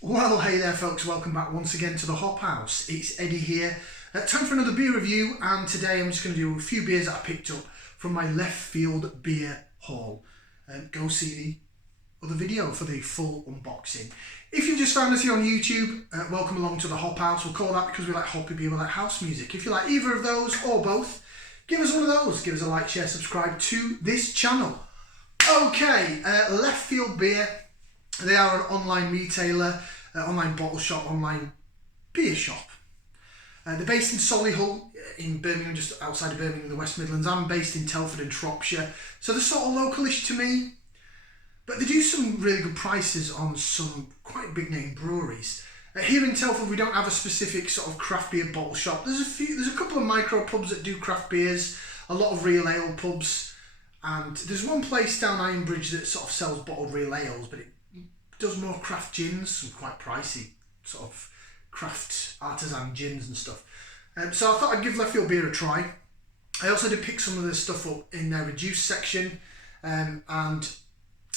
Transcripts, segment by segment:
Well, hey there folks, welcome back once again to the Hop House. It's Eddie here. Time for another beer review, and today I'm just going to do a few beers that I picked up from my left field beer haul. Go see the other video for the full unboxing. If you've just found us here on YouTube, welcome along to the Hop House. We'll call that because we like hoppy beer, we like house music. If you like either of those or both, give us one of those. Give us a like, share, subscribe to this channel. Okay, left field beer. They are an online retailer, online bottle shop, online beer shop. They're based in Solihull in Birmingham, just outside of Birmingham in the West Midlands. I'm based in Telford in Shropshire, so they're sort of localish to me. But they do some really good prices on some quite big name breweries. Here in Telford we don't have a specific sort of craft beer bottle shop. There's a couple of micro pubs that do craft beers, a lot of real ale pubs, and there's one place down Ironbridge that sort of sells bottled real ales, but it does more craft gins, some quite pricey sort of craft artisan gins and stuff. So I thought I'd give Left Field Beer a try. I also did pick some of this stuff up in their reduced section, and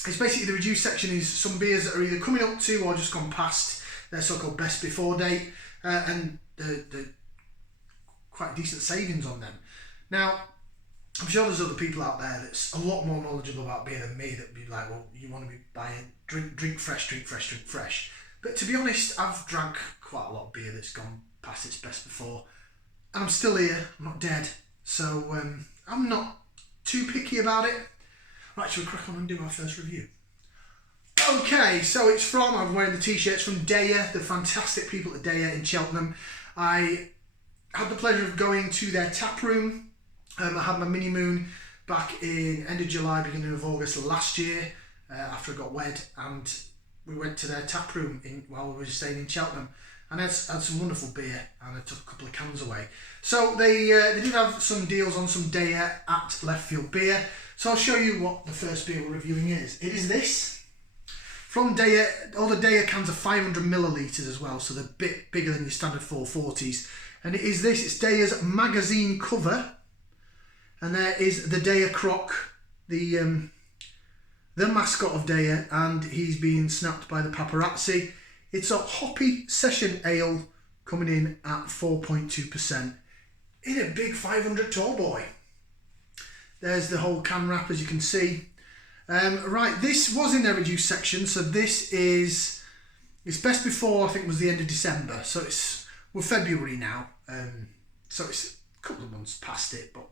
it's basically the reduced section is some beers that are either coming up to or just gone past their so-called best before date, and the quite decent savings on them. Now, I'm sure there's other people out there that's a lot more knowledgeable about beer than me that'd be like, well, you want to be buying drink fresh. But to be honest, I've drank quite a lot of beer that's gone past its best before, and I'm still here, I'm not dead, so I'm not too picky about it. Right, shall we crack on and do our first review? Okay, so I'm wearing the t-shirts from Deya, the fantastic people at Deya in Cheltenham. I had the pleasure of going to their tap room. I had my mini moon back in end of July, beginning of August last year, after I got wed, and we went to their tap room while we were staying in Cheltenham, and had some wonderful beer, and I took a couple of cans away. So they did have some deals on some Deya at Left Field Beer, so I'll show you what the first beer we're reviewing is. It is this. From Deya, all the Deya cans are 500 millilitres as well, so they're a bit bigger than your standard 440s. And it is this, it's Deya's magazine cover. And there is the Deya Croc, the mascot of Deya, and he's being snapped by the paparazzi. It's a hoppy session ale coming in at 4.2% in a big 500 tall boy. There's the whole can wrap, as you can see. Right, this was in their reduced section, so this is, it's best before, I think, was the end of December, so we're February now, so it's a couple of months past it, but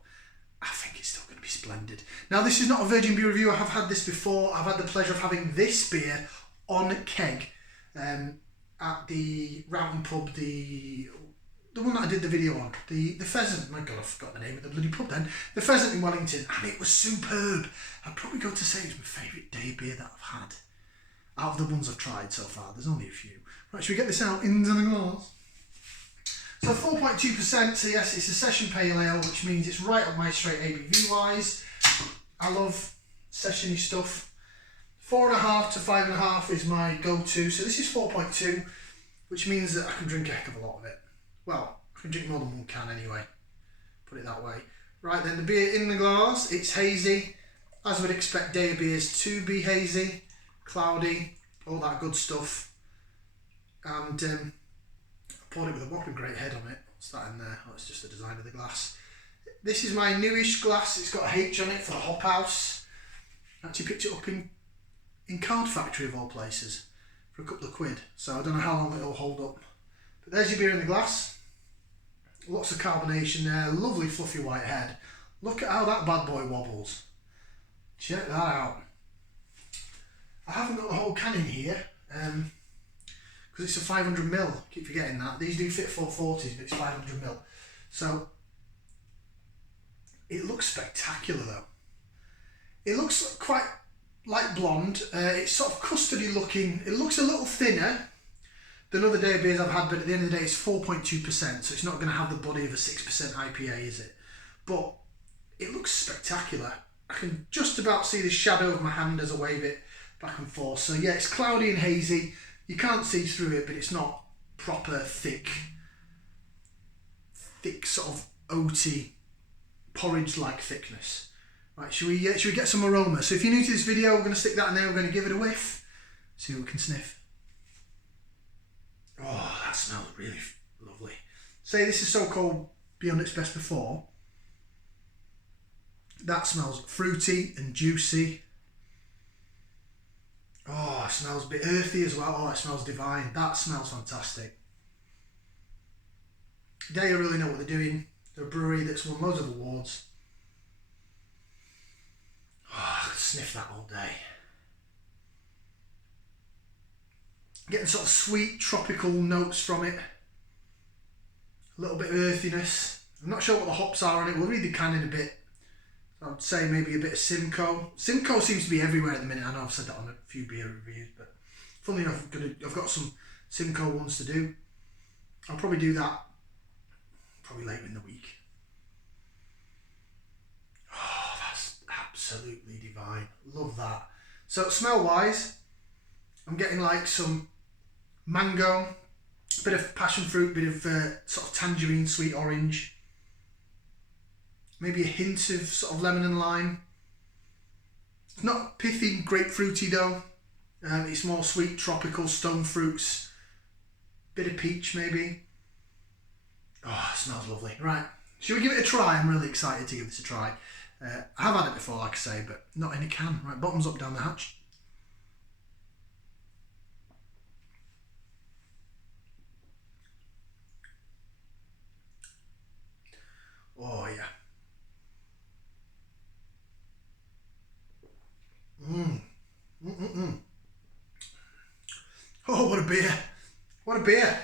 I think it's still going to be splendid. Now, this is not a virgin beer review. I have had this before. I've had the pleasure of having this beer on keg at the Round Pub, the one that I did the video on, the Pheasant. My God, I forgot the name of the bloody pub then. The Pheasant in Wellington, and it was superb. I'd probably go to say it's my favourite Deya beer that I've had out of the ones I've tried so far. There's only a few. Right, should we get this out into the glass? So 4.2%, so yes, it's a session pale ale, which means it's right up my straight ABV wise. I love sessiony stuff. 4.5 to 5.5 is my go-to, so this is 4.2, which means that I can drink a heck of a lot of it. Well, I can drink more than one can anyway, put it that way. Right then, the beer in the glass, it's hazy, as we'd expect Deya beers to be hazy, cloudy, all that good stuff. And poured it with a whopping great head on it. What's that in there? Oh, it's just the design of the glass. This is my newish glass. It's got a H on it for the Hop House. Actually picked it up in Card Factory of all places for a couple of quid. So I don't know how long it'll hold up. But there's your beer in the glass. Lots of carbonation there. Lovely fluffy white head. Look at how that bad boy wobbles. Check that out. I haven't got the whole can in here. Because it's a 500ml, I keep forgetting that. These do fit 440s, but it's 500ml. So, it looks spectacular though. It looks quite light blonde. It's sort of custardy looking. It looks a little thinner than other Deya beers I've had, but at the end of the day it's 4.2%, so it's not going to have the body of a 6% IPA, is it? But it looks spectacular. I can just about see the shadow of my hand as I wave it back and forth. So yeah, it's cloudy and hazy. You can't see through it, but it's not proper thick sort of oaty porridge-like thickness. Right, should we get some aroma? So if you're new to this video, we're going to stick that in there. We're going to give it a whiff. See what we can sniff. smells really lovely. Say this is so-called beyond its best before. That smells fruity and juicy. Oh, it smells a bit earthy as well. Oh, it smells divine. That smells fantastic. Deya really know what they're doing. They're a brewery that's won loads of awards. Oh, I could sniff that all day. Getting sort of sweet tropical notes from it. A little bit of earthiness. I'm not sure what the hops are on it. We'll read the can in a bit. I would say maybe a bit of Simcoe. Simcoe seems to be everywhere at the minute. I know I've said that on a few beer reviews, but funnily enough, I've got some Simcoe ones to do. I'll probably do that probably later in the week. Oh, that's absolutely divine. Love that. So smell wise, I'm getting like some mango, bit of passion fruit, bit of sort of tangerine, sweet orange. Maybe a hint of sort of lemon and lime. It's not pithy, grapefruity though. It's more sweet, tropical, stone fruits. Bit of peach maybe. Oh, it smells lovely. Right, should we give it a try? I'm really excited to give this a try. I have had it before, like I say, but not in a can. Right, bottoms up down the hatch. Oh yeah. Oh, what a beer. What a beer.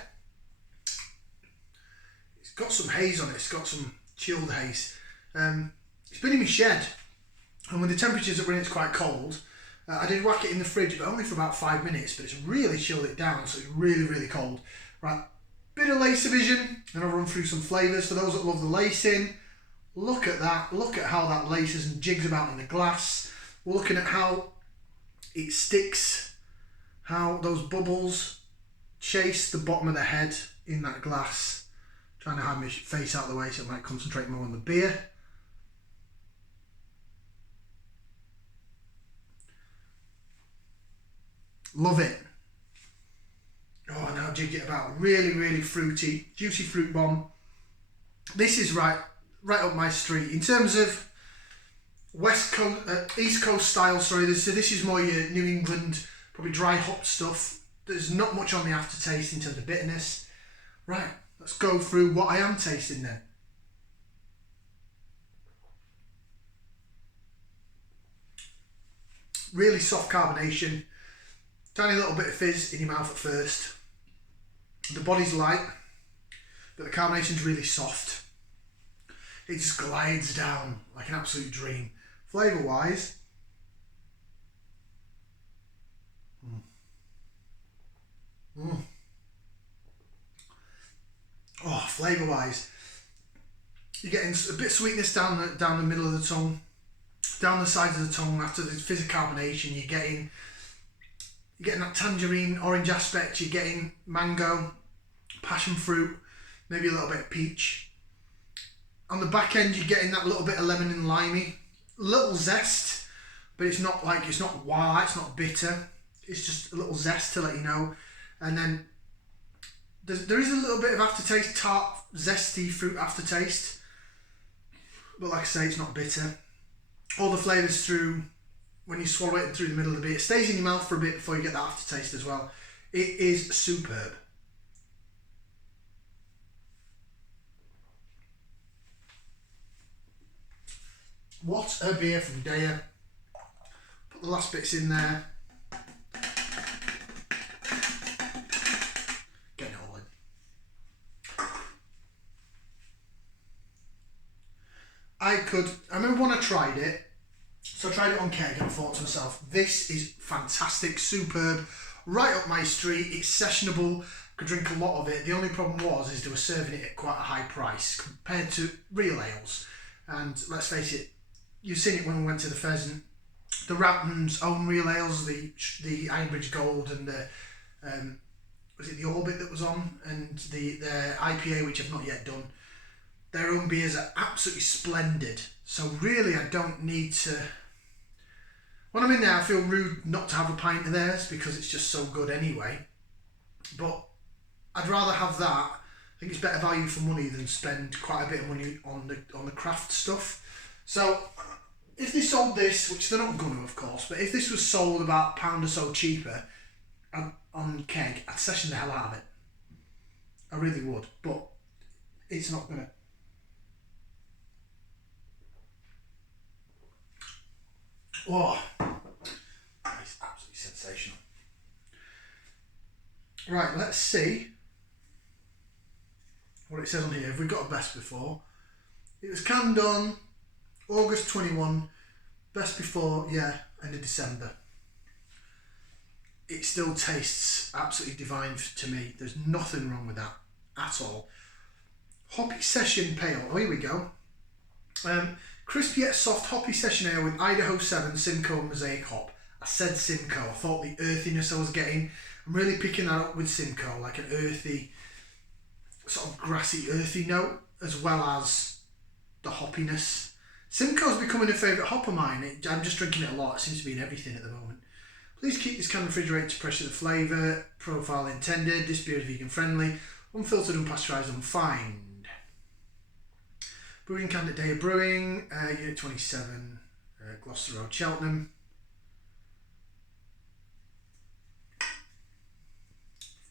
It's got some haze on it. It's got some chilled haze. It's been in my shed, and with the temperatures that when it's quite cold, I did whack it in the fridge, but only for about 5 minutes, but it's really chilled it down, so it's really, really cold. Right, bit of lace division, and I'll run through some flavours. For those that love the lacing, look at that. Look at how that laces and jigs about in the glass. We're looking at how it sticks, how those bubbles chase the bottom of the head in that glass. Trying to have my face out of the way so I might concentrate more on the beer. Love it. Oh, now jig it about. Really, really fruity, juicy fruit bomb. This is right up my street. In terms of West Coast, East Coast style, sorry, so this is more your New England, probably dry hop stuff. There's not much on the aftertaste in terms of bitterness. Right, let's go through what I am tasting then. Really soft carbonation. Tiny little bit of fizz in your mouth at first. The body's light, but the carbonation's really soft. It just glides down like an absolute dream. Flavour wise, oh, flavour wise, you're getting a bit of sweetness down the middle of the tongue, down the sides of the tongue. After the fizz of carbonation, you're getting that tangerine orange aspect. You're getting mango, passion fruit, maybe a little bit of peach. On the back end, you're getting that little bit of lemon and limey, little zest, but it's not wild, it's not bitter. It's just a little zest to let you know. And then there is a little bit of aftertaste, tart, zesty fruit aftertaste, but like I say, it's not bitter. All the flavours through, when you swallow it through the middle of the beer, it stays in your mouth for a bit before you get that aftertaste as well. It is superb. What a beer from Deya. Put the last bits in there. Get it all in. I remember when I tried it, so I tried it on keg and I thought to myself, this is fantastic, superb, right up my street, it's sessionable, could drink a lot of it. The only problem is they were serving it at quite a high price compared to real ales. And let's face it, you've seen it when we went to the Pheasant. The Rampton's own real ales, the Ironbridge Gold and the was it the Orbit that was on, and the IPA, which I've not yet done. Their own beers are absolutely splendid. So really, I don't need to. When I'm in there, I feel rude not to have a pint of theirs because it's just so good anyway. But I'd rather have that. I think it's better value for money than spend quite a bit of money on the craft stuff. So if they sold this, which they're not going to, of course, but if this was sold about £1 or so cheaper on keg, I'd session the hell out of it. I really would, but it's not going to. Oh, it's absolutely sensational. Right, let's see what it says on here. Have we got a best before? It was canned on August 21, best before, yeah, end of December. It still tastes absolutely divine to me. There's nothing wrong with that at all. Hoppy Session Pale. Oh, here we go. Crisp yet soft hoppy session ale with Idaho 7 Simcoe Mosaic hop. I said Simcoe. I thought the earthiness I was getting, I'm really picking that up with Simcoe, like an earthy, sort of grassy, earthy note, as well as the hoppiness. Simcoe's becoming a favourite hop of mine. I'm just drinking it a lot. It seems to be in everything at the moment. Please keep this can refrigerated to pressure the flavour. Profile intended. This beer is vegan friendly. Unfiltered, unpasteurised, unfined. Brewing can at Deya Brewing, Unit 27, Gloucester Road, Cheltenham.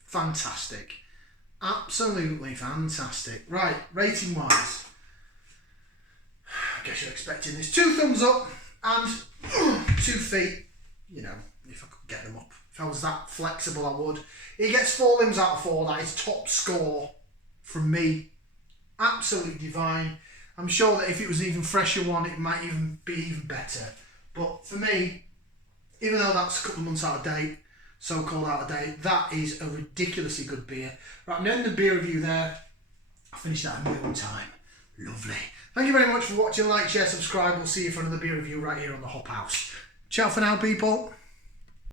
Fantastic. Absolutely fantastic. Right, rating wise, I guess you're expecting this. 2 thumbs up and 2 feet, you know, if I could get them up. If I was that flexible, I would. It gets 4 limbs out of 4. That is top score from me. Absolutely divine. I'm sure that if it was an even fresher one, it might even be even better. But for me, even though that's a couple of months out of date, so-called out of date, that is a ridiculously good beer. Right, I'm ending the beer review there. I'll finish that in my own time. Lovely. Thank you very much for watching. Like, share, subscribe. We'll see you for another beer review right here on the Hop House. Ciao for now, people.